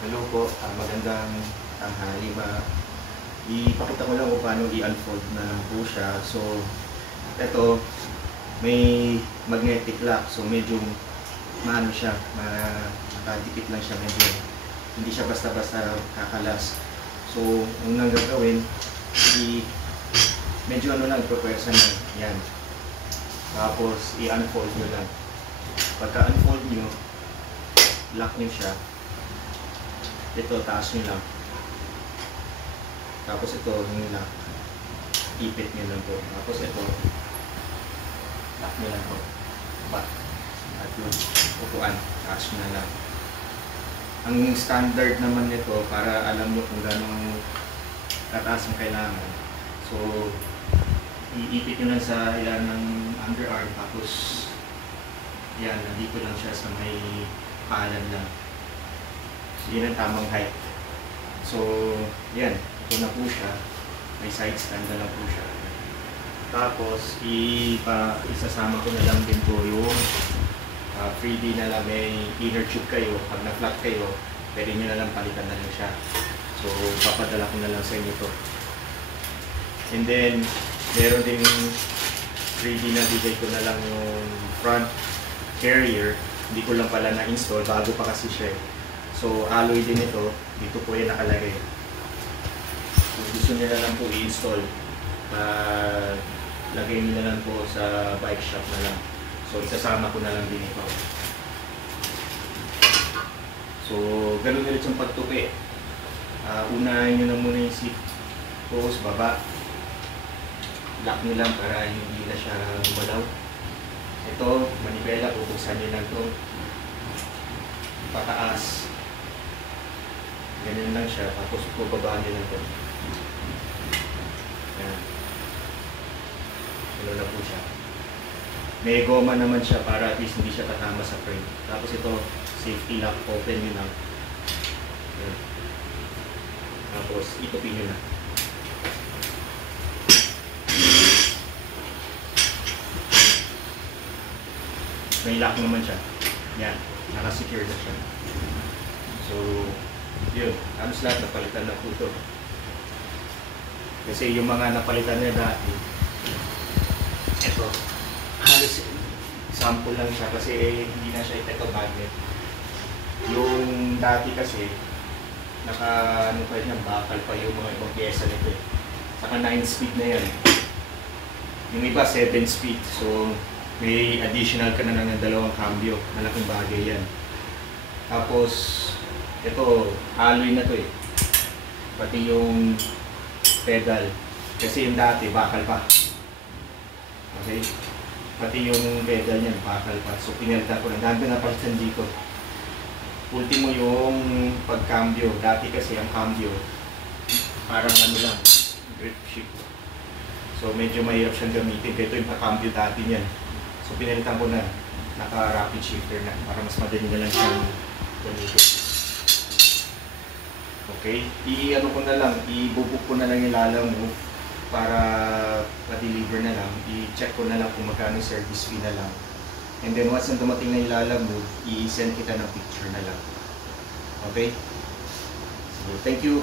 Hello po, magandang tanghali. Ipakita ko lang kung paano i-unfold na lang po siya. So, ito, may magnetic lock. So, medyo maano siya, nakadikit lang siya. Medyo, hindi siya basta-basta kakalas. So, unang gagawin, medyo ano lang, ipapwersa na yan. Tapos, i-unfold nyo lang. Pagka-unfold nyo, lock nyo siya. Ito, taas nyo lang. Tapos ito, yung lock. Ipit nyo lang po. Tapos ito, lock nyo lang po. Back. At yung upuan, taas nyo lang. Ang standard naman nito, para alam nyo kung gano'ng kataas ang kailangan. So, iipit nyo lang sa ilan ng underarm. Tapos, yan, nandito lang siya sa may paalan lang. Yun ang tamang height. So, yan. Ito na po siya. May side stand na lang po siya. Tapos, isasama ko na lang din po yung 3D na lang. May inner tube kayo. Pag na-flat kayo, pwede nyo na lang palitan na lang siya. So, papadala ko na lang sa inyo to. And then, meron din 3D na bigay ko na lang yung front carrier. Hindi ko lang pala na-install. Bago pa kasi siya eh. So, alloy din ito. Dito po yan nakalagay. So, gusto nyo na lang po i-install. Lagay nyo na lang po sa bike shop na lang. So, isasama ko na lang din ito. So, ganun ulit yung pagtupi. Unahin nyo na muna yung seat post, baba. Lock nyo lang para hindi na siya gumalaw. Ito, manibela, bubuksan nyo lang ito. Pataas. Ganyan lang siya, tapos bubabaan din lang ito. Yan. Ano na po siya. May goma naman siya para at least hindi siya tatama sa frame. Tapos ito, safety lock, open nyo na. Yan. Tapos itupin nyo na. May lock naman siya. Yan, nakasecure na siya. So, yun, halos lahat napalitan na po ito. Kasi yung mga napalitan niya dati, ito, halos sample lang siya kasi hindi na siya ito magnet. Yung dati kasi, ano pa yan, bakal pa yung mga ibang pyesa nito. Saka 9 speed na yan. Yung iba 7 speed, so may additional ka na ng dalawang cambio. Malaking bagay yan. Tapos, ito, alloy na to eh. Pati yung pedal. Kasi yung dati, bakal pa. Okay? Pati yung pedal niyan, bakal pa. So, pinalitan ko na. Dami na palitan dito. Ultimo yung pagcambio. Dati kasi ang cambio, parang ano lang, grip shift. So, medyo mahirap siyang gamitin. Ito yung pagcambio dati niyan. So, pinalitan ko na. Naka-rapid shifter na. Para mas madali na lang siyang gamitin. Okay, i-ano ko na lang, i-bubuk ko na lang yung lalang mo para ma-deliver na lang. I-check ko na lang kung magkano service fee na lang. And then once na dumating na yung lalang mo, i-send kita ng picture na lang. Okay? So, thank you.